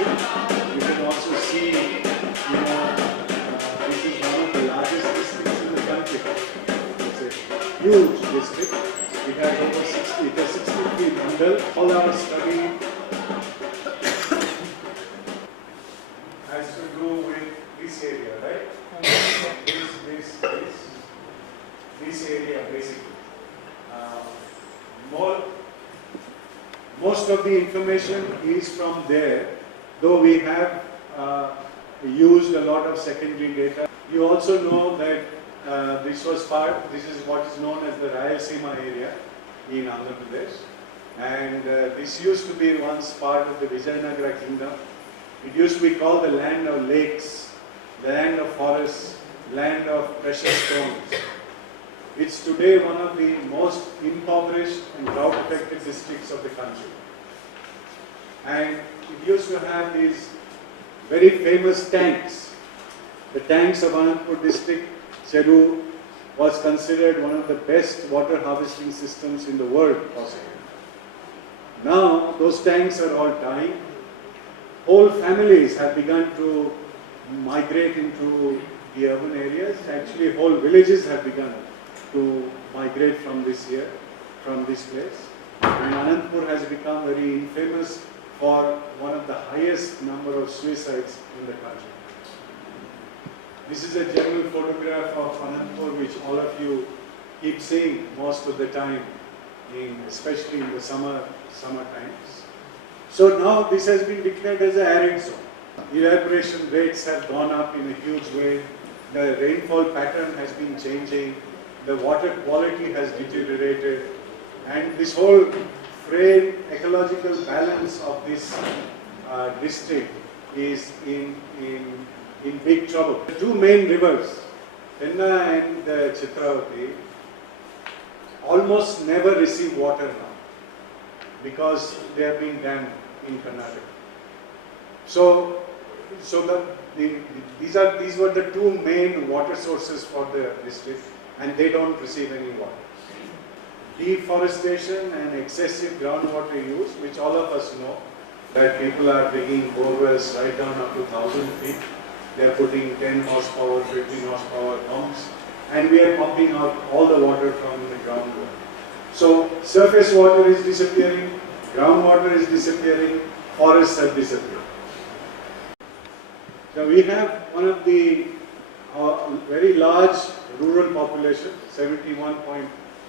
district. You can also see, this is one of the largest districts in the country. It's a huge district. It has over 60, it has 63 mandal. All our study has to do with this area, right? This area basically. Most of the information is from there, though we have used a lot of secondary data. You also know that this is what is known as the Rayalaseema area in Andhra Pradesh. And this used to be once part of the Vijayanagara kingdom. It used to be called the land of lakes, the land of forests, land of precious stones. It's today one of the most impoverished and drought-affected districts of the country. And it used to have these very famous tanks. The tanks of Anantapur district, Cheru, was considered one of the best water harvesting systems in the world possible. Now, those tanks are all dying. Whole families have begun to migrate into the urban areas. Actually, whole villages have begun to migrate from this place. And Anantapur has become very infamous for one of the highest number of suicides in the country. This is a general photograph of Anantapur, which all of you keep seeing most of the time, especially in the summer times. So now this has been declared as an arid zone. Evaporation rates have gone up in a huge way. The rainfall pattern has been changing. The water quality has deteriorated. And this whole frayed ecological balance of this district is in big trouble. The two main rivers, Penna and Chitravati, almost never receive water now because they have been dammed in Karnataka. So these were the two main water sources for the district, and they don't receive any water. Deforestation and excessive groundwater use, which all of us know, that people are digging borewells right down up to 1,000 feet. They are putting 10 horsepower, 15 horsepower pumps, and we are pumping out all the water from the groundwater. So surface water is disappearing, groundwater is disappearing, forests have disappeared. So we have one of the very large rural population,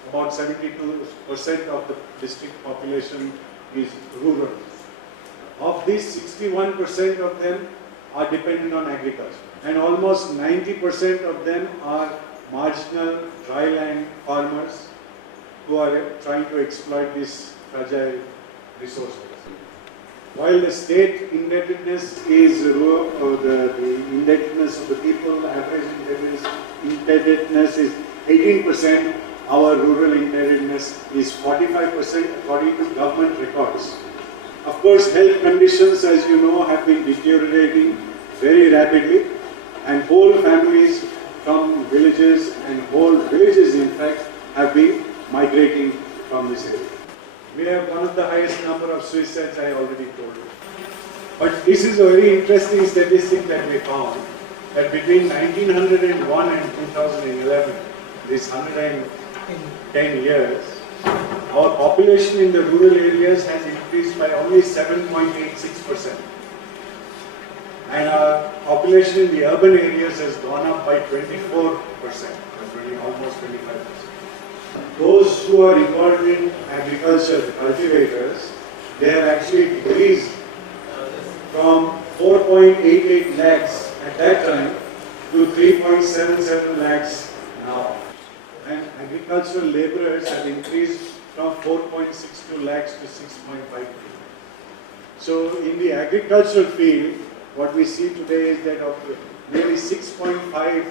about 72% of the district population is rural. Of these, 61% of them are dependent on agriculture, and almost 90% of them are marginal dryland farmers who are trying to exploit this fragile resource. While the state indebtedness is the indebtedness of the people, average indebtedness is 18%, our rural indebtedness is 45% according to government records. Of course, health conditions, as you know, have been deteriorating very rapidly, and whole families from villages, and whole villages in fact, have been migrating from this area. We have one of the highest number of suicides, I already told you. But this is a very interesting statistic that we found, that between 1901 and 2011, this 110 years, our population in the rural areas has increased by only 7.86%. And our population in the urban areas has gone up by 24%, almost 25%. Those who are involved in agriculture, the cultivators, they have actually decreased from 4.88 lakhs at that time to 3.77 lakhs now. And agricultural laborers have increased from 4.62 lakhs to 6.53. So in the agricultural field, what we see today is that of nearly 6.5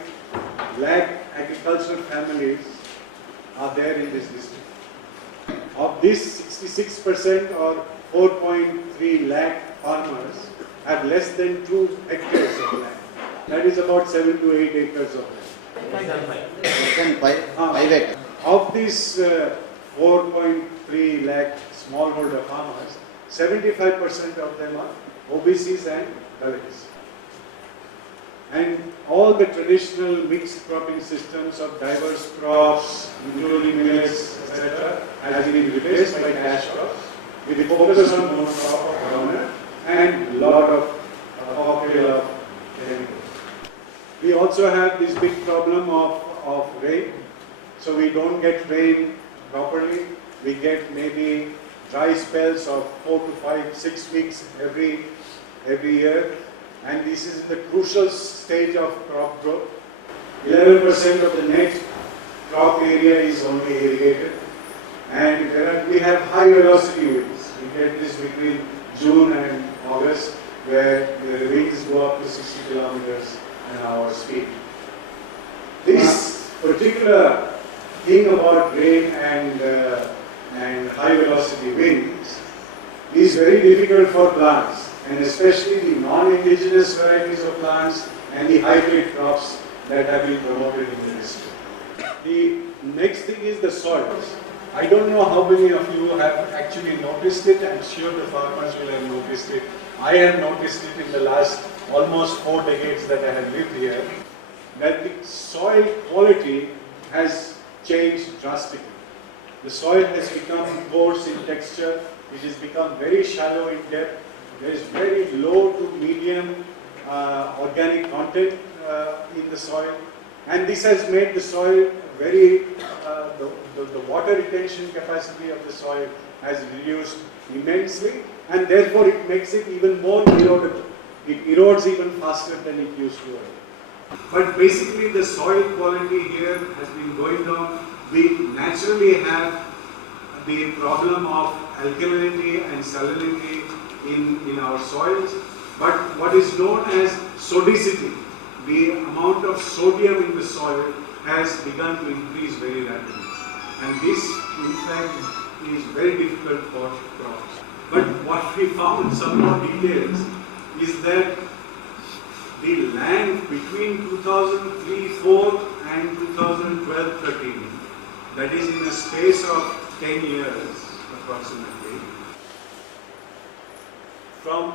lakh agricultural families are there in this district. Of this, 66% or 4.3 lakh farmers have less than 2 hectares of land. That is about 7 to 8 acres of land. Of these 4.3 lakh smallholder farmers, 75% of them are OBCs and Dalits. And all the traditional mixed cropping systems of diverse crops, including millets, etc., has been replaced by cash crops with a focus on monocrop of groundnut and lot of cocktail of chemicals. We also have this big problem of rain. So we don't get rain properly. We get maybe dry spells of 4 to 5, 6 weeks every year. And this is the crucial stage of crop growth. 11% of the net crop area is only irrigated. And we have high velocity winds. We get this between June and August, where the winds go up to 60 kilometers an hour speed. This particular thing about rain and high velocity winds is very difficult for plants, and especially the non-indigenous varieties of plants and the hybrid crops that have been promoted in the district. The next thing is the soils. I don't know how many of you have actually noticed it. I'm sure the farmers will have noticed it. I have noticed it in the last almost 4 decades that I have lived here, that the soil quality has changed drastically. The soil has become coarse in texture, it has become very shallow in depth, there is very low to medium organic content in the soil, and this has made the soil very, the water retention capacity of the soil has reduced immensely, and therefore it makes it even more erodable. It erodes even faster than it used to erode. But basically the soil quality here has been going down. We naturally have the problem of alkalinity and salinity in our soils, but what is known as sodicity, the amount of sodium in the soil, has begun to increase very rapidly. And this, in fact, is very difficult for crops. But what we found, some more details, is that the land between 2003-04 and 2012-13, that is in a space of 10 years approximately, from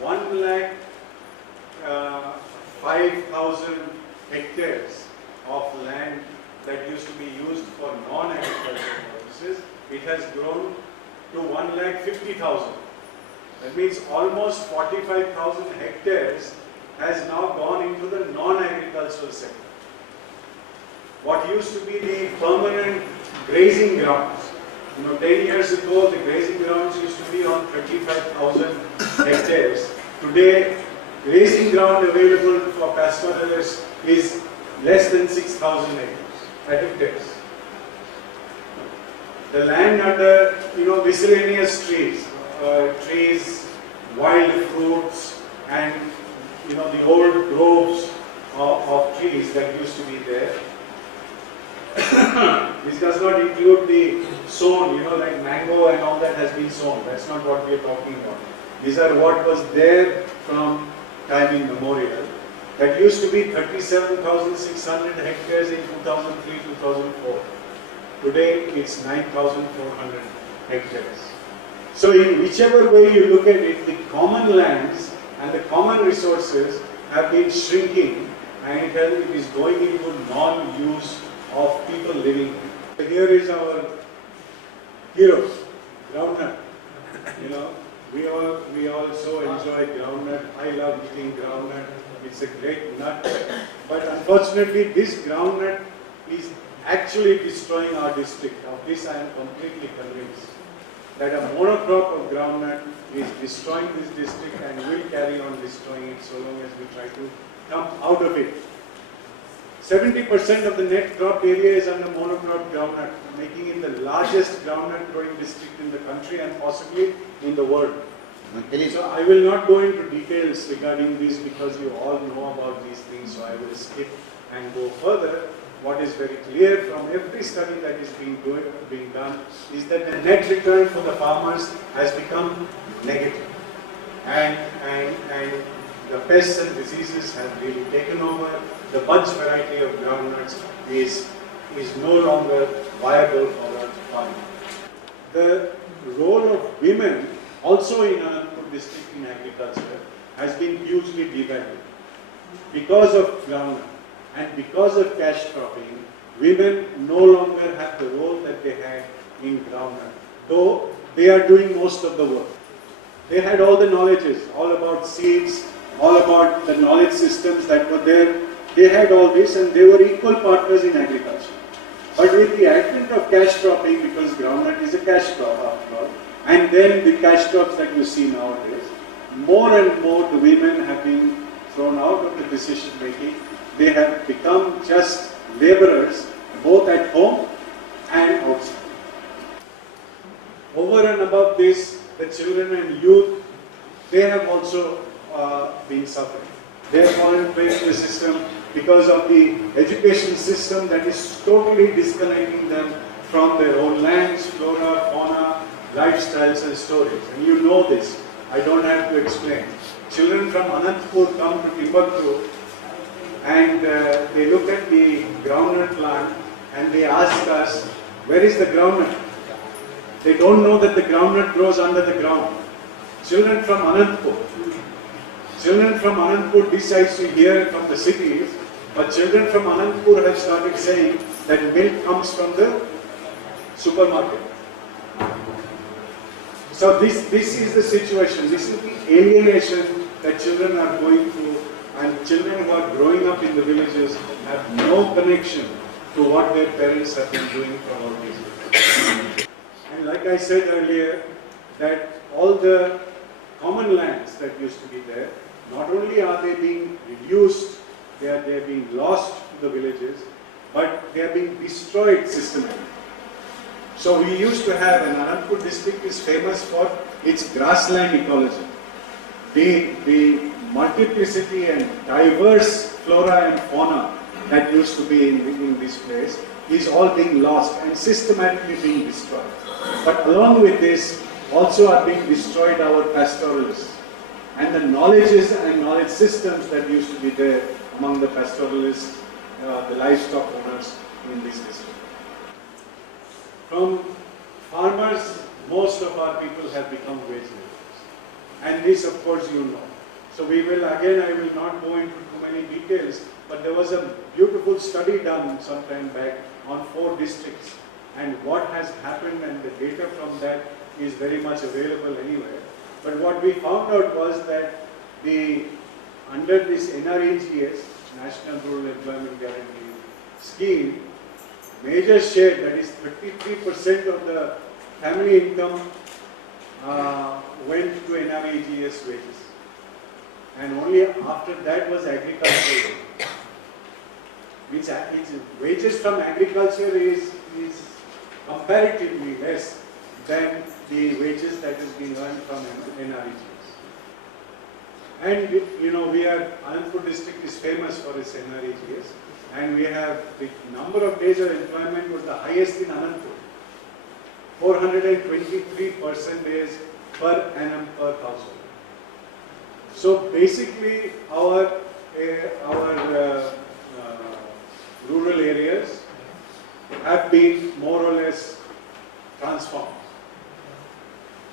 1,05,000 hectares of land that used to be used for non-agricultural purposes, it has grown to 1,50,000. That means almost 45,000 hectares has now gone into the non-agricultural sector. What used to be the permanent grazing grounds, 10 years ago the grazing grounds used to be on 35,000 hectares. Today, grazing ground available for pastoralists is less than 6,000 hectares. The land under, miscellaneous trees, wild fruits, and the old groves of trees that used to be there. This does not include the sown, like mango and all that has been sown. That's not what we are talking about. These are what was there from time immemorial. That used to be 37,600 hectares in 2003-2004. Today it's 9,400 hectares. So in whichever way you look at it, the common lands and the common resources have been shrinking, and it is going into non-use of people living here. Here is our heroes, groundnut. We all so enjoy groundnut. I love eating groundnut. It's a great nut. But unfortunately, this groundnut is actually destroying our district. Of this I am completely convinced. That a monocrop of groundnut is destroying this district and will carry on destroying it so long as we try to come out of it. 70% of the net crop area is under monocrop groundnut, making it the largest groundnut growing district in the country and possibly in the world. So I will not go into details regarding this because you all know about these things, so I will skip and go further. What is very clear from every study that is being done is that the net return for the farmers has become negative, and the pests and diseases have really taken over. The bunch variety of groundnuts is no longer viable for the farmer. The role of women also in Anandpur district in agriculture has been hugely devalued. Because of groundnut and because of cash cropping, women no longer have the role that they had in groundnut, though they are doing most of the work. They had all the knowledges, all about seeds, all about the knowledge systems that were there. They had all this and they were equal partners in agriculture. But with the advent of cash cropping, because groundnut is a cash crop after all, and then the cash crops that you see nowadays, more and more the women have been thrown out of the decision making. They have become just laborers, both at home and outside. Over and above this, the children and youth, they have also been suffering. They have fallen prey to the system because of the education system that is totally disconnecting them from their own lands, flora, fauna, lifestyles and stories. And you know this, I don't have to explain. Children from Anandpur come to Timbuktu and they look at the groundnut land and they ask us, where is the groundnut? They don't know that the groundnut grows under the ground. Children from Anandpur decides to hear from the cities, but children from Anandpur have started saying that milk comes from the supermarket. So this is the situation, this is the alienation that children are going through, and children who are growing up in the villages have no connection to what their parents have been doing for all these years. And like I said earlier, that all the common lands that used to be there, not only are they being reduced, they are being lost to the villages, but they are being destroyed systematically. So we used to have, and Anandpur district is famous for its grassland ecology. The multiplicity and diverse flora and fauna that used to be in this place is all being lost and systematically being destroyed. But along with this, also are being destroyed our pastoralists and the knowledges and knowledge systems that used to be there among the pastoralists, the livestock owners in this district. From farmers, most of our people have become wage laborers. And this, of course, you know. So we will, again, I will not go into too many details, but there was a beautiful study done some time back on 4 districts. And what has happened, and the data from that is very much available anywhere. But what we found out was that under this NREGS, National Rural Employment Guarantee Scheme, major share, that is 33% of the family income went to NREGS wages. And only after that was agriculture. Which wages from agriculture is comparatively less than the wages that is being earned from NREGS. And you know, Anandpur district is famous for its NREGS, and we have the number of days of employment was the highest in Anandpur. 423 days per annum per household. So basically our rural areas have been more or less transformed.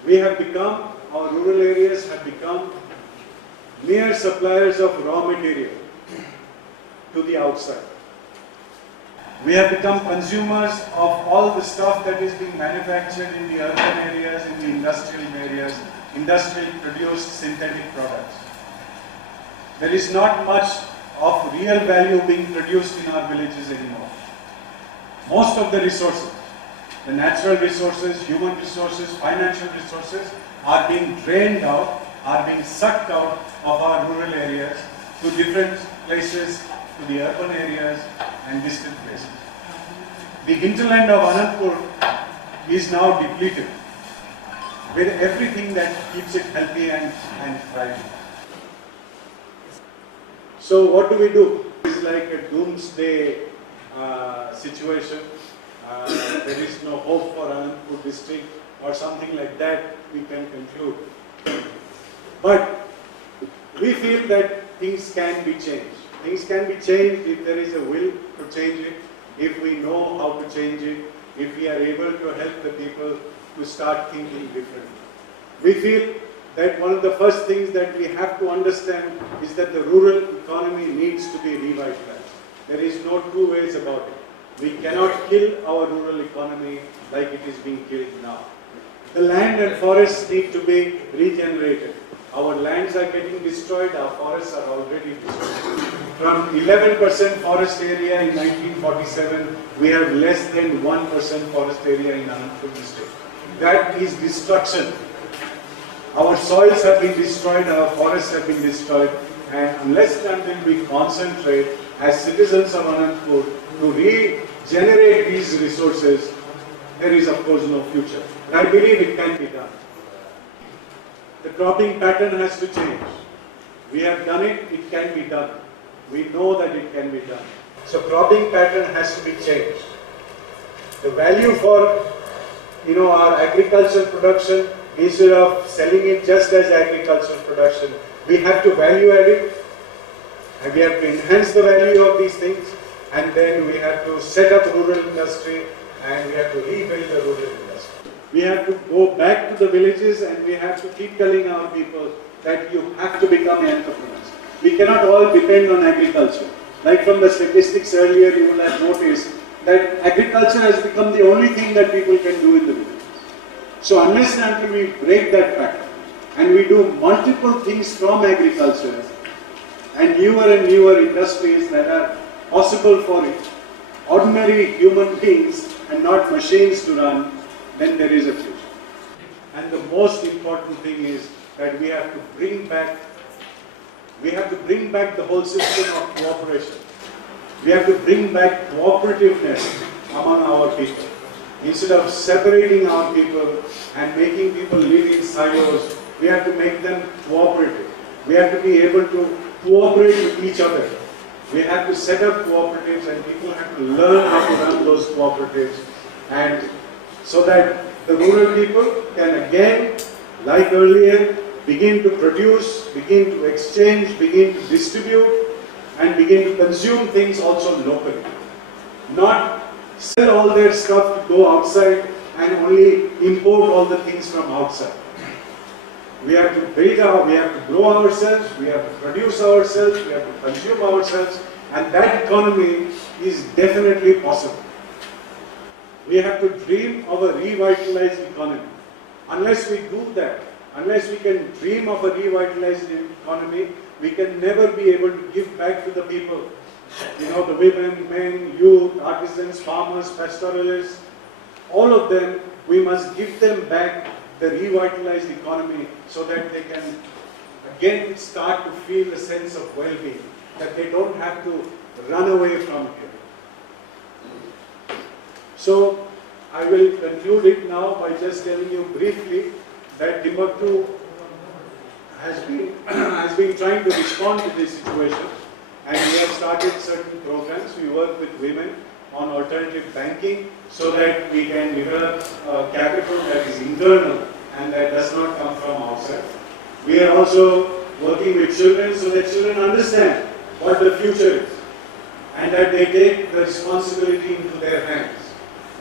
Our rural areas have become mere suppliers of raw material to the outside. We have become consumers of all the stuff that is being manufactured in the urban areas, in the industrial areas, industrially produced synthetic products. There is not much of real value being produced in our villages anymore. Most of the resources, the natural resources, human resources, financial resources are being drained out, are being sucked out of our rural areas to different places, to the urban areas and distant places. The hinterland of Anandpur is now depleted with everything that keeps it healthy and thriving. So what do we do? It's like a doomsday situation. There is no hope for Anandpur district or something like that we can conclude. But we feel that things can be changed. Things can be changed if there is a will to change it, if we know how to change it, if we are able to help the people to start thinking differently. We feel that one of the first things that we have to understand is that the rural economy needs to be revitalized. There is no two ways about it. We cannot kill our rural economy like it is being killed now. The land and forests need to be regenerated. Our lands are getting destroyed, our forests are already destroyed. From 11% forest area in 1947, we have less than 1% forest area in Anantapur district. That is destruction. Our soils have been destroyed, our forests have been destroyed, and unless and until we concentrate as citizens of Anantapur to regenerate these resources, there is of course no future. But I believe it can be done. The cropping pattern has to change. We have done it, it can be done. We know that it can be done. So cropping pattern has to be changed. The value for our agricultural production, instead of selling it just as agricultural production, we have to value add it, and we have to enhance the value of these things, and then we have to set up rural industry, and we have to rebuild the rural industry. We have to go back to the villages, and we have to keep telling our people that you have to become entrepreneurs. We cannot all depend on agriculture. Like from the statistics earlier, you will have noticed that agriculture has become the only thing that people can do in the village. So unless and until we break that pattern and we do multiple things from agriculture and newer industries that are possible for ordinary human beings and not machines to run, then there is a future. And the most important thing is that we have to bring back the whole system of cooperation. We have to bring back cooperativeness among our people. Instead of separating our people and making people live in silos, we have to make them cooperative. We have to be able to cooperate with each other. We have to set up cooperatives, and people have to learn how to run those cooperatives, and so that the rural people can again, like earlier, begin to produce, begin to exchange, begin to distribute, and begin to consume things also locally. Not sell all their stuff to go outside and only import all the things from outside. We have to we have to grow ourselves, we have to produce ourselves, we have to consume ourselves, and that economy is definitely possible. We have to dream of a revitalized economy. Unless we do that, unless we can dream of a revitalized economy, we can never be able to give back to the people. The women, men, youth, artisans, farmers, pastoralists, all of them, we must give them back the revitalized economy so that they can again start to feel a sense of well-being, that they don't have to run away from here. So I will conclude it now by just telling you briefly that Timbuktu has been trying to respond to this situation, and we have started certain programs. We work with women on alternative banking so that we can develop capital that is internal and that does not come from outside. We are also working with children so that children understand what the future is and that they take the responsibility into their hands.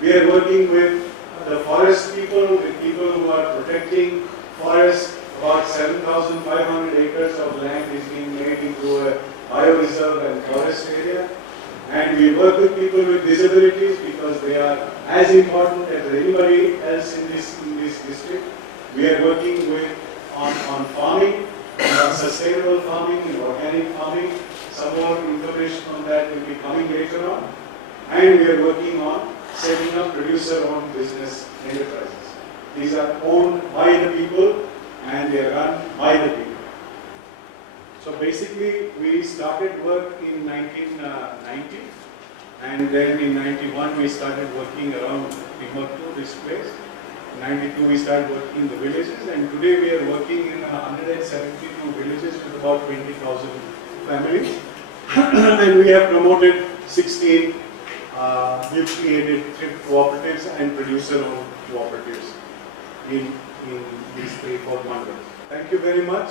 We are working with the forest people, with people who are protecting forests. About 7,500 acres of land is being made into a bioreserve and forest area. And we work with people with disabilities because they are as important as anybody else in this district. We are working on farming, on sustainable farming and organic farming. Some more information on that will be coming later on. And we are working on setting up producer-owned business enterprises. These are owned by the people and they are run by the people. So basically, we started work in 1990, and then in 91 we started working around Timbuktu, this place. In 92 we started working in the villages, and today we are working in 172 villages with about 20,000 families. And we have promoted 16 mutually aided thrift cooperatives and producer-owned cooperatives in these 3-4 mandals. Thank you very much.